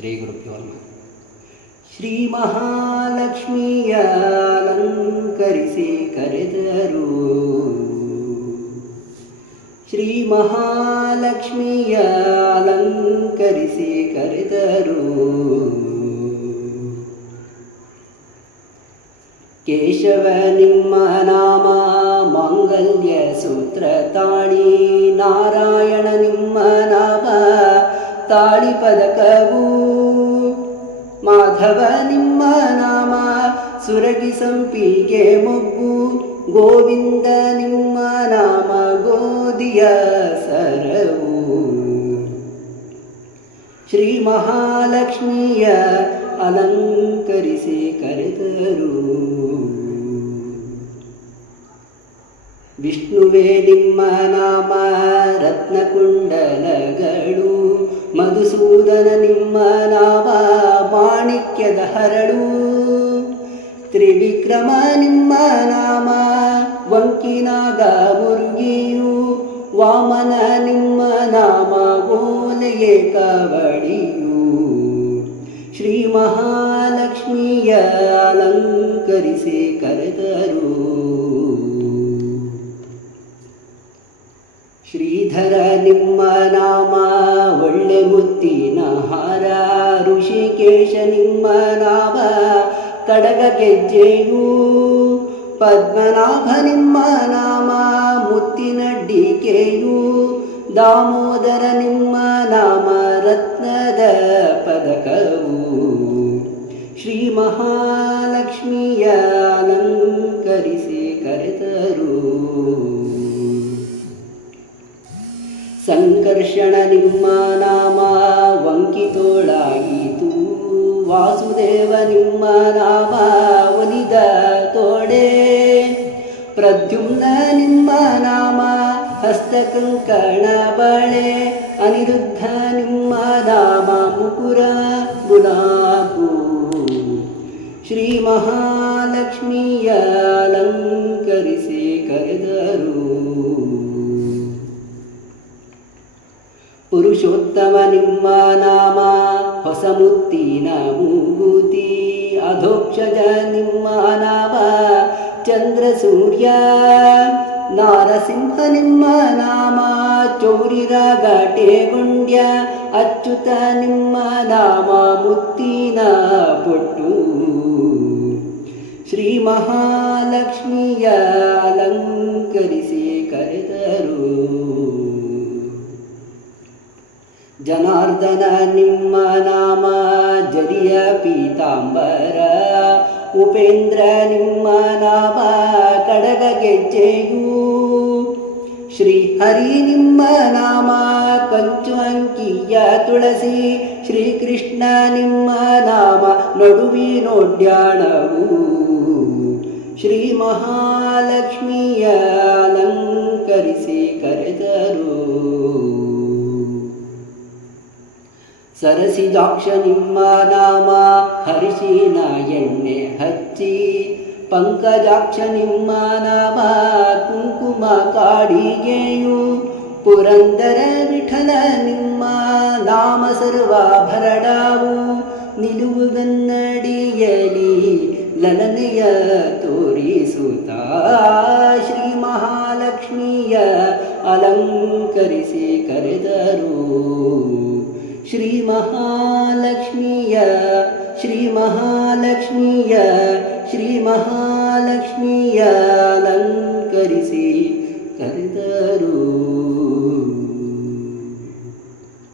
ಶ್ರೀ ಗುರುಭ್ಯೋ ನಮಃ. ಶ್ರೀ ಮಹಾಲಕ್ಷ್ಮಿಯ ಅಲಂಕರಿಸಿ ಕರೆದರು, ಶ್ರೀ ಮಹಾಲಕ್ಷ್ಮಿಯ ಅಲಂಕರಿಸಿ ಕರೆದರು. ಕೇಶವ ನಿಮ್ಮ ನಾಮ ಮಾಂಗಲ್ಯ ಸೂತ್ರ ತಾಳಿ, ನಾರಾಯಣ ನಿಮ್ಮ ನಾಮ ತಾಳಿ ಪದಕವು, ಮಾಧವ ನಿಮ್ಮ ನಾಮ ಸುರಗಿ ಸಂಪಿಗೆ ಮೊಗ್ಗು, ಗೋವಿಂದ ನಿಮ್ಮ ನಾಮ ಗೋಧಿಯ ಸರವು. ಶ್ರೀ ಮಹಾಲಕ್ಷ್ಮಿಯ ಅಲಂಕರಿಸಿ ಕರೆದರು. ವಿಷ್ಣುವೇ ನಿಮ್ಮ ನಾಮ ರತ್ನಕುಂಡಲಗಳು, ಮಧುಸೂದನ ನಿಮ್ಮ ನಾಮ ಮಾಣಿಕ್ಯದ ಹರಳು, ತ್ರಿವಿಕ್ರಮ ನಿಮ್ಮ ನಾಮ ವಂಕಿನಾಗ ಮುರುಗಿಯು, ವಾಮನ ನಿಮ್ಮ ನಾಮ ಓಲೆಯೇ ಕವಡಿಯು. ಶ್ರೀ ಮಹಾಲಕ್ಷ್ಮಿಯ ಅಲಂಕರಿಸಿ ಕರೆದರು. ಶ್ರೀಧರ ನಿಮ್ಮ ನಾಮ ಒಳ್ಳೆ ಮುತ್ತಿನ ಹಾರ, ಋಷಿಕೇಶ ನಿಮ್ಮ ನಾಮ ಕಡಗ ಗೆಜ್ಜೆಯು, ಪದ್ಮನಾಭ ನಿಮ್ಮ ನಾಮ ಮುತ್ತಿನಡ್ಡಿಕೆಯು, ದಾಮೋದರ ನಿಮ್ಮ ನಾಮ ರತ್ನದ ಪದಕವು. ಶ್ರೀ ಮಹಾಲಕ್ಷ್ಮಿಯ ಅಲಂಕರಿಸಿ ಕರೆದರು. ಸಂಕರ್ಷಣ ನಿಮ್ಮ ನಾಮ ವಂಕಿತೋಳಾಯಿತು, ವಾಸುದೇವ ನಿಮ್ಮ ನಾಮ ಒಲಿದ ತೋಡೆ, ಪ್ರದ್ಯುಮ್ನ ನಿಮ್ಮ ನಾಮ ಹಸ್ತಕಂಕಣ ಬಳೆ, ಅನಿರುದ್ಧ ನಿಮ್ಮ ನಾಮ ಮುಕುರ ಗುಲಾಬು. ಶ್ರೀ ಮಹಾಲಕ್ಷ್ಮಿಯ ಅಲಂಕರಿಸಿ ಕರೆದರು. ಪುರುಷೋತ್ತಮ ನಿಮ್ಮ ನಾಮ ಹೊಸ ಮುತ್ತಿನ ಮೂಗುತಿ, ಅಧೋಕ್ಷಜ ನಿಮ್ಮ ನಾಮ ಚಂದ್ರ ಸೂರ್ಯ, ನಾರಸಿಂಹ ನಿಮ್ಮ ನಾಮ ಚೌರಿರಗಟೆಗೊಂಡ್ಯ, ಅಚ್ಯುತ ನಿಮ್ಮ ನಾಮ ಮುತ್ತಿನ ಪೊಟ್ಟು. ಶ್ರೀ ಮಹಾಲಕ್ಷ್ಮಿಯ ಅಲಂಕರಿಸಿ ಕರೆದರು. ಜನಾರ್ದನ ನಿಮ್ಮ ನಾಮ ಜರಿಯ ಪೀತಾಂಬರ, ಉಪೇಂದ್ರ ನಿಮ್ಮ ನಾಮ ಕಡಗ ಗೆಜ್ಜೆಯು, ಶ್ರೀ ಹರಿ ನಿಮ್ಮ ನಾಮ ಕಂಚು ಅಂಕಿಯ ತುಳಸಿ, ಶ್ರೀಕೃಷ್ಣ ನಿಮ್ಮ ನಾಮ ನಡುವಿನೊಡ್ಯಾಣವು. ಶ್ರೀ ಮಹಾಲಕ್ಷ್ಮಿಯ ಅಲಂಕರಿಸಿ ಕರೆದರು. ಸರಸಿಜಾಕ್ಷ ನಿಮ್ಮ ನಾಮ ಹರಿಶಿನ ಎಣ್ಣೆ ಹಚ್ಚಿ, ಪಂಕಜಾಕ್ಷ ನಿಮ್ಮ ನಾಮ ಕುಂಕುಮ ಕಾಡಿಗೆಯು, ಪುರಂದರ ವಿಠಲ ನಿಮ್ಮ ನಾಮ ಸರ್ವಾಭರಣವು, ನಿಲುವುಗನ್ನಡಿಯಲಿ ಲಲನೆಯ ತೋರಿಸುತ್ತ. ಶ್ರೀ ಮಹಾಲಕ್ಷ್ಮಿಯ ಅಲಂಕರಿಸಿ ಕರೆದರು. ಶ್ರೀ ಮಹಾಲಕ್ಷ್ಮಿಯ ಶ್ರೀ ಮಹಾಲಕ್ಷ್ಮಿಯ ಶ್ರೀ ಮಹಾಲಕ್ಷ್ಮಿಯ ಅಲಂಕರಿಸಿ ಕರೆದರು.